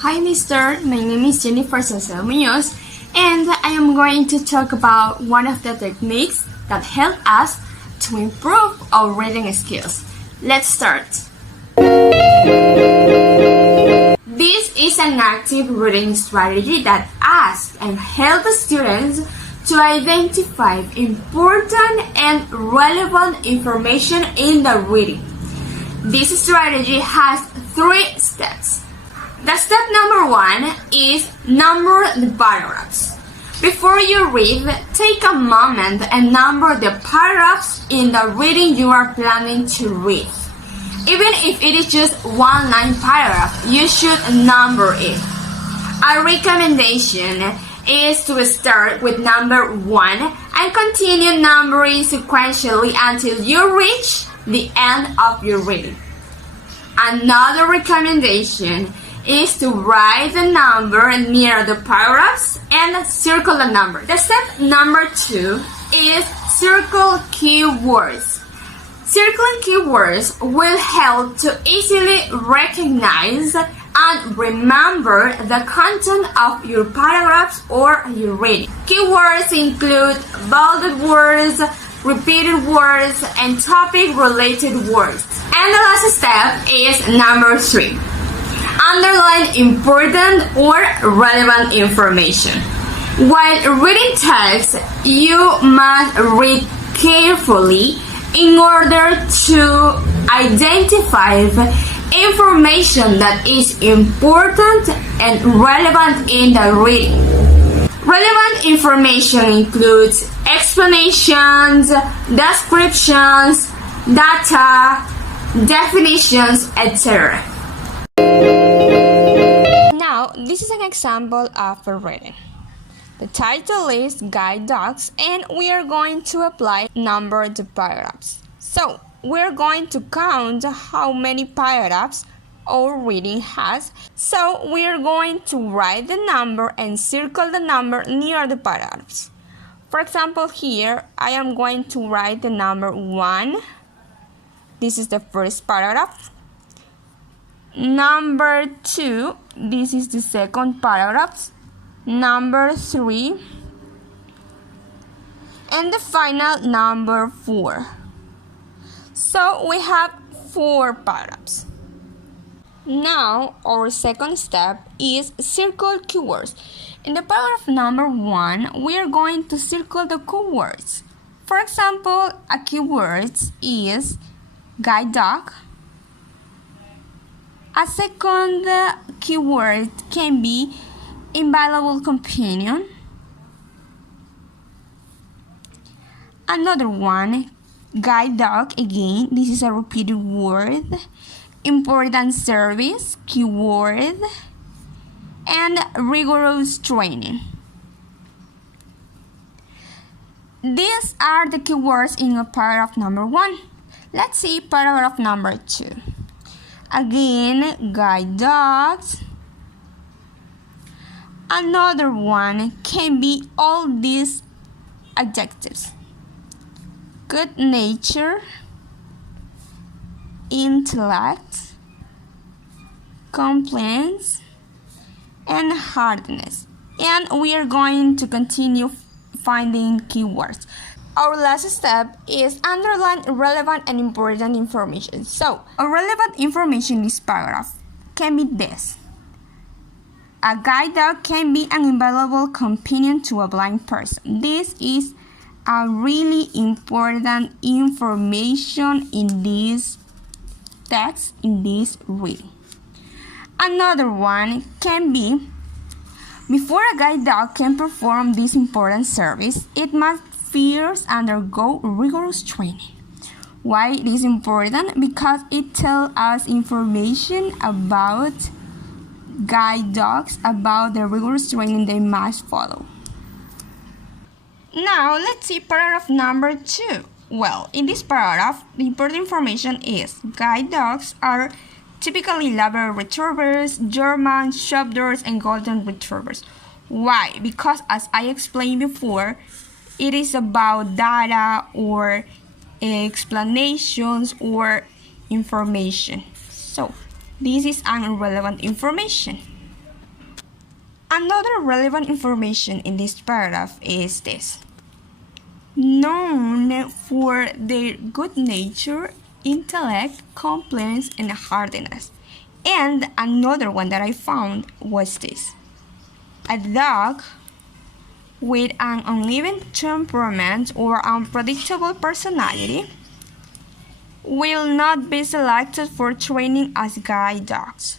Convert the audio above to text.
Hi Mister, my name is Jeniffer Salcedo Muñoz, and I am going to talk about one of the techniques that help us to improve our reading skills. Let's start. This is an active reading strategy that asks and helps students to identify important and relevant information in the reading. This strategy has 3 steps. The step number 1 is number the paragraphs. Before you read, take a moment and number the paragraphs in the reading you are planning to read. Even if it is just one-line paragraph, you should number it. A recommendation is to start with number 1 and continue numbering sequentially until you reach the end of your reading. Another recommendation is to write the number near the paragraphs and circle the number. The step number 2 is circle keywords. Circling keywords will help to easily recognize and remember the content of your paragraphs or your reading. Keywords include bolded words, repeated words, and topic-related words. And the last step is number 3. Underline important or relevant information. While reading text, you must read carefully in order to identify information that is important and relevant in the reading. Relevant information includes explanations, descriptions, data, definitions, etc. Now, this is an example of a reading. The title is Guide Dogs, and we are going to apply number the paragraphs. So, we're going to count how many paragraphs our reading has. So, we're going to write the number and circle the number near the paragraphs. For example, here, I am going to write the number 1. This is the first paragraph. Number 2, this is the second paragraph. Number 3, and the final number 4. So we have 4 paragraphs. Now our second step is circle keywords. In the paragraph number 1, we are going to circle the keywords. For example, a keyword is guide dog. A second keyword can be invaluable companion. Another one, guide dog again. This is a repeated word. Important service, keyword, and rigorous training. These are the keywords in paragraph number 1. Let's see paragraph number 2. Again, guide dogs. Another one can be all these adjectives: good nature, intellect, compliance, and hardness. And we are going to continue finding keywords. Our last step is underline relevant and important information. So, a relevant information in this paragraph can be this. A guide dog can be an invaluable companion to a blind person. This is a really important information in this text, in this reading. Another one can be, before a guide dog can perform this important service, it must first undergo rigorous training. Why it is important? Because it tells us information about guide dogs, about the rigorous training they must follow. Now let's see paragraph number 2. Well, in this paragraph, the important information is guide dogs are typically Labrador retrievers, German shepherds, and golden retrievers. Why? Because as I explained before, it is about data or explanations or information. So, this is irrelevant information. Another relevant information in this paragraph is this. Known for their good nature, intellect, compliance, and hardiness. And another one that I found was this. A dog with an uneven temperament or unpredictable personality will not be selected for training as guide dogs.